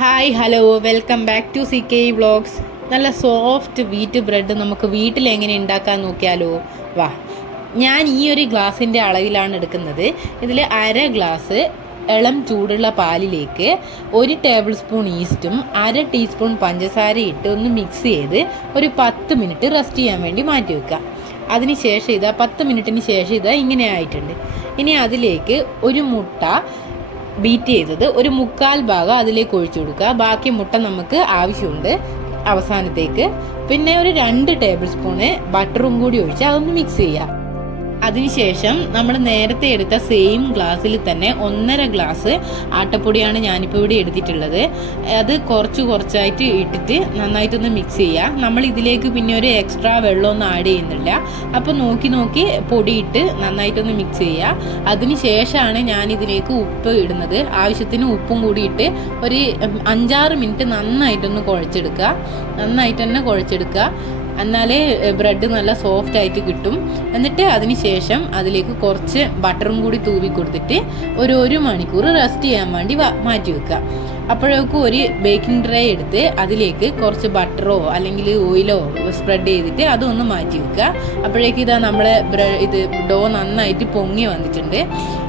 Hi hello welcome back to CK vlogs. നല്ല soft wheat bread നമുക്ക് വീട്ടിൽ എങ്ങനെ ഉണ്ടാക്കാൻ നോക്കിയാലോ? വാ, ഞാൻ ഈ ഒരു ഗ്ലാസിൻ്റെ അളവിലാണ് എടുക്കുന്നത്. ഇതിൽ അര ഗ്ലാസ് ഇളം ചൂടുള്ള പാലിലേക്ക് 1 ടേബിൾ സ്പൂൺ ഈസ്റ്റും 1/2 ടീസ്പൂൺ പഞ്ചസാര ഇട്ട് ഒന്ന് മിക്സ് ചെയ്ത് ഒരു 10 മിനിറ്റ് റെസ്റ്റ് ചെയ്യാൻ വേണ്ടി മാറ്റി വെക്കുക. അതിന് ശേഷം 10 മിനിറ്റിന് ശേഷം ഇങ്ങനെ ആയിട്ടുണ്ട്. ഇനി അതിലേക്ക് ഒരു മുട്ട ബീറ്റ് ചെയ്തത് ഒരു 1/4 ഭാഗം അതിലേക്ക് ഒഴിച്ചു കൊടുക്കുക. ബാക്കി മുട്ട നമുക്ക് ആവശ്യമുണ്ട് അവസാനത്തേക്ക്. പിന്നെ ഒരു 2 ടേബിൾ സ്പൂണ് ബട്ടറും കൂടി ഒഴിച്ച് അതൊന്ന് മിക്സ് ചെയ്യുക. അതിനുശേഷം നമ്മൾ നേരത്തെ എടുത്ത സെയിം ഗ്ലാസ്സിൽ തന്നെ 1.5 ഗ്ലാസ് ആട്ടപ്പൊടിയാണ് ഞാനിപ്പോൾ ഇവിടെ എടുത്തിട്ടുള്ളത്. അത് കുറച്ചായിട്ട് ഇട്ടിട്ട് നന്നായിട്ടൊന്ന് മിക്സ് ചെയ്യുക. നമ്മൾ ഇതിലേക്ക് പിന്നെ ഒരു എക്സ്ട്രാ വെള്ളമൊന്നും ആഡ് ചെയ്യുന്നില്ല. അപ്പോൾ നോക്കി പൊടിയിട്ട് നന്നായിട്ടൊന്ന് മിക്സ് ചെയ്യുക. അതിനുശേഷമാണ് ഞാനിതിലേക്ക് ഉപ്പ് ഇടുന്നത്. ആവശ്യത്തിന് ഉപ്പും കൂടി ഇട്ട് ഒരു 5-6 മിനിറ്റ് നന്നായിട്ടൊന്ന് കുഴച്ചെടുക്കുക. എന്നാലേ ബ്രെഡ് നല്ല സോഫ്റ്റ് ആയിട്ട് കിട്ടും. എന്നിട്ട് അതിന് ശേഷം അതിലേക്ക് കുറച്ച് ബട്ടറും കൂടി തൂവി കൊടുത്തിട്ട് ഒരു മണിക്കൂർ റെസ്റ്റ് ചെയ്യാൻ വേണ്ടി മാറ്റി വെക്കുക. അപ്പോഴേക്കും ഒരു ബേക്കിംഗ് ട്രേ എടുത്ത് അതിലേക്ക് കുറച്ച് ബട്ടറോ അല്ലെങ്കിൽ ഓയിലോ സ്പ്രെഡ് ചെയ്തിട്ട് അതൊന്ന് മാറ്റി വെക്കുക. അപ്പോഴേക്കും നമ്മുടെ ഡോ നന്നായിട്ട് പൊങ്ങി വന്നിട്ടുണ്ട്.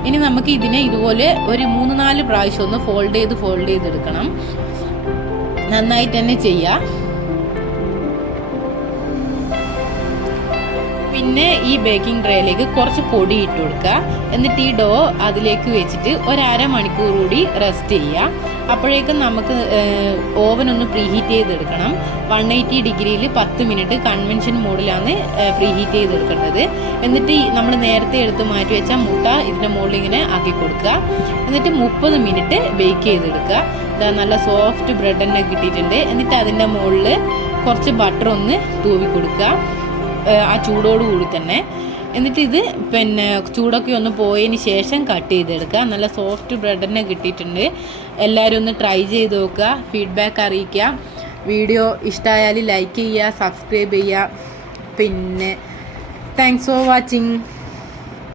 ഇനി നമുക്ക് ഇതിനെ ഇതുപോലെ ഒരു 3-4 പ്രാവശ്യം ഒന്ന് ഫോൾഡ് ചെയ്തെടുക്കണം. നന്നായിട്ട് തന്നെ ചെയ്യുക. പിന്നെ ഈ ബേക്കിംഗ് ട്രേയിലേക്ക് കുറച്ച് പൊടി ഇട്ട് കൊടുക്കുക. എന്നിട്ട് ഈ ഡോ അതിലേക്ക് വെച്ചിട്ട് ഒരു 1/2 മണിക്കൂർ കൂടി റെസ്റ്റ് ചെയ്യുക. അപ്പോഴേക്കും നമുക്ക് ഓവൻ ഒന്ന് പ്രീഹീറ്റ് ചെയ്തെടുക്കണം. 180 ഡിഗ്രിയിൽ 10 മിനിറ്റ് കൺവെൻഷൻ മോഡിലാണ് പ്രീഹീറ്റ് ചെയ്തെടുക്കേണ്ടത്. എന്നിട്ട് നമ്മൾ നേരത്തെ എടുത്ത് മാറ്റി വെച്ച മുട്ട ഇതിൻ്റെ മുകളിൽ ഇങ്ങനെ ആക്കി കൊടുക്കുക. എന്നിട്ട് 30 മിനിറ്റ് ബേക്ക് ചെയ്തെടുക്കുക. നല്ല സോഫ്റ്റ് ബ്രെഡ് തന്നെ കിട്ടിയിട്ടുണ്ട്. എന്നിട്ട് അതിൻ്റെ മുകളിൽ കുറച്ച് ബട്ടർ ഒന്ന് തൂവി കൊടുക്കുക ആ ചൂടോടുകൂടി തന്നെ. എന്നിട്ട് പിന്നെ ചൂടൊക്കെ ഒന്ന് പോയതിന് ശേഷം കട്ട് ചെയ്തെടുക്കുക. നല്ല സോഫ്റ്റ് ബ്രെഡ് തന്നെ കിട്ടിയിട്ടുണ്ട്. എല്ലാവരും ഒന്ന് ട്രൈ ചെയ്ത് നോക്കുക, ഫീഡ്ബാക്ക് അറിയിക്കുക. വീഡിയോ ഇഷ്ടമായാൽ ലൈക്ക് ചെയ്യുക, സബ്സ്ക്രൈബ് ചെയ്യുക. പിന്നെ താങ്ക്സ് ഫോർ വാച്ചിങ്.